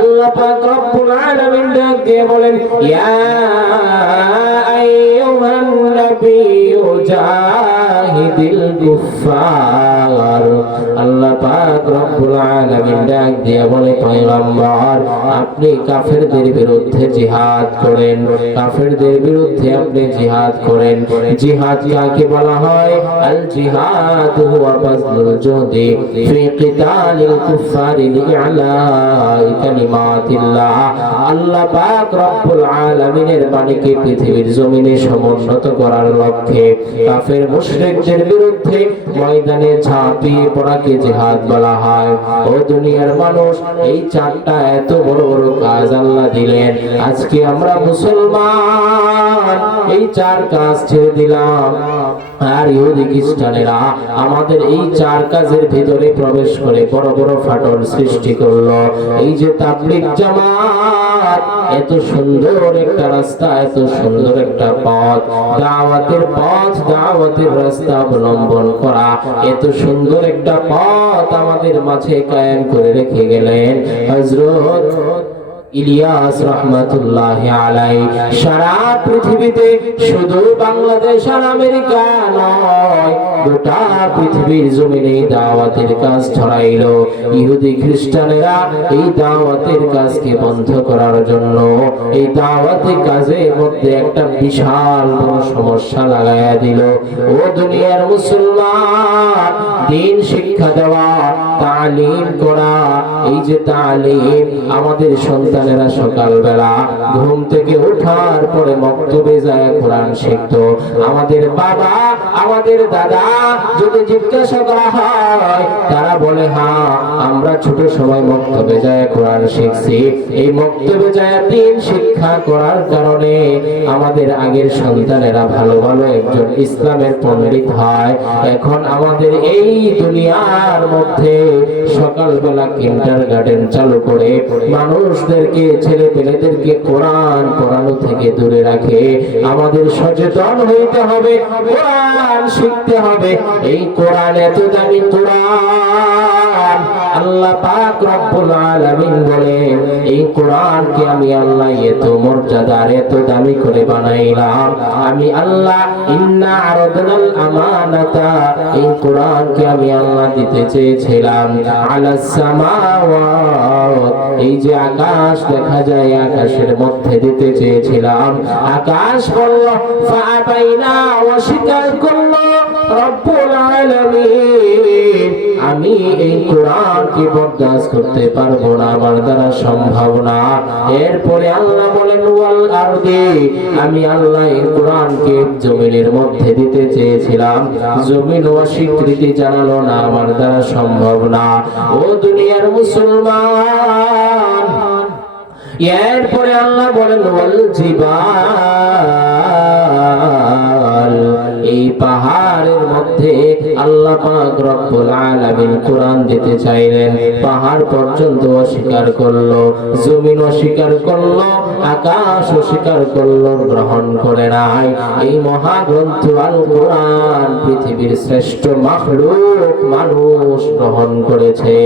আল্লাহ পাক রব্বুল আলামিন ডাক দিয়ে বলেন, ইয়া আইয়ুহান নাবিয়্যু জাহিদিল কুফফার। আল্লাহ পাক রব্বুল আলামিন ডাক দিয়ে বলে, পয়গম্বর আপনি কাফেরদের বিরুদ্ধে জিহাদ করেন, কাফেরদের বিরুদ্ধে আপনি জিহাদ করেন। জিহাদ কাকে বলা হয়? আল জিহাদ হুয়া বাযলুল জুহদি ফি কিতালিল কুফফারি লি'আলাই কালিমাতিল্লাহ। আল্লাহ পাক রব্বুল আলামিনের বাণীকে পৃথিবীর জমিনে সমুন্নত করার লক্ষ্যে কাফের মুশরিকদের বিরুদ্ধে ময়দানে ঝাঁপিয়ে পড়াকে জিহাদ বলা হয়। ও দুনিয়ার মানুষ, এই চারটা এত বড় বড় কাজ আল্লাহ দিলেন, আজকে আমরা মুসলমান এই চার কাজ ছেড়ে দিলাম। আর ইহুদি খ্রিস্টানেরা আমাদের এই চার কাজের ভিতরে প্রবেশ করে বড় বড় ফাটল সৃষ্টি করলো। এই যে তাবলীগ জামাত, এত সুন্দর একটা রাস্তা, এত সুন্দর একটা পথ, দাওয়াতের পথ, দাওয়াতের রাস্তা অবলম্বন করা, এত সুন্দর একটা পথ আমাদের মাঝে কায়েম করে রেখে গেলেন হযরত ইলিয়াস রাহমাতুল্লাহি আলাইহি। সারা পৃথিবীতে, শুধু বাংলাদেশ আর আমেরিকা নয়, গোটা পৃথিবীর জমিনে দাওয়াতের কাজ ছড়াইলো। ইহুদি খ্রিস্টানেরা এই দাওয়াতের কাজকে বন্ধ করার জন্য এই দাওয়াতের কাজের মধ্যে একটা বিশাল বড় সমস্যা লাগাইয়া দিল। ও দুনিয়ার মুসলমান, দ্বীন শিক্ষা দেওয়া, তালিম করা, এই যে তালিম, আমাদের সন্তানেরা সকালবেলা ঘুম থেকে ওঠার পরে মক্তবে যায় কোরআন শিখতো। আমাদের বাবা, আমাদের দাদা যদি জিজ্ঞাসা করা হয়, তারা বলে, হ্যাঁ আমরা ছোট সময় মক্তবে যায় কোরআন শিখছি। এই মক্তবে যায় দ্বীন শিক্ষা করার কারণে আমাদের আগের সন্তানেরা ভালো ভালো একজন ইসলামের পণ্ডিত হয়। এখন আমাদের এই দুনিয়ার মধ্যে সকালবেলা কিন্ডারগার্টেন চালু করে মানুষদেরকে, ছেলে পেলেদেরকে কোরআন পড়ানো থেকে দূরে রাখে। আমাদের সচেতন হইতে হবে, কোরআন শিখতে হবে। এই কোরআন এত দামি কোরআন, আল্লাহ পাক রব্বুল আলামিন বলেন, এই কোরআনকে আমি আল্লাহ এত মর্যাদার, এত দামি করে বানাইলাম। আমি আল্লাহ ইন্না আরাদনাল আমানাতা, এই কোরআনকে আমি আল্লাহ দিতে চেয়েছিলাম আলাস সামাওয়াত, এই যে আকাশ দেখা যায়, আকাশের মধ্যে দিতে চেয়েছিলাম। আকাশ বলল ফাআবাইনা, অস্বীকার করলো রব্বুল আলামিন, আমি এই কোরআনকে বরদাস্ত করতে পারবো না, আমার দ্বারা সম্ভব না। এরপরে আল্লাহ বলেন ওয়াল আরদি, আমি আল্লাহ এই কোরআনকে জমিনের মধ্যে দিতে চেয়েছিলাম, জমিন অস্বীকৃতি জানালো না, আমার দ্বারা সম্ভব না। ও দুনিয়ার মুসলমান, এরপরে আল্লাহ বলেন ওয়াল জিবাল, এই পাহাড়ের মধ্যে আল্লাহ পাক রব্বুল আলামিন কোরআন দিতে চাইলেন, পাহাড় পর্যন্ত অস্বীকার করলো, জমিন অস্বীকার করলো, আকাশ অস্বীকার করলো, গ্রহণ করে নাই। এই মহাগ্রন্থ আল কোরআন পৃথিবীর শ্রেষ্ঠ মাখলুক মানুষ গ্রহণ করেছে।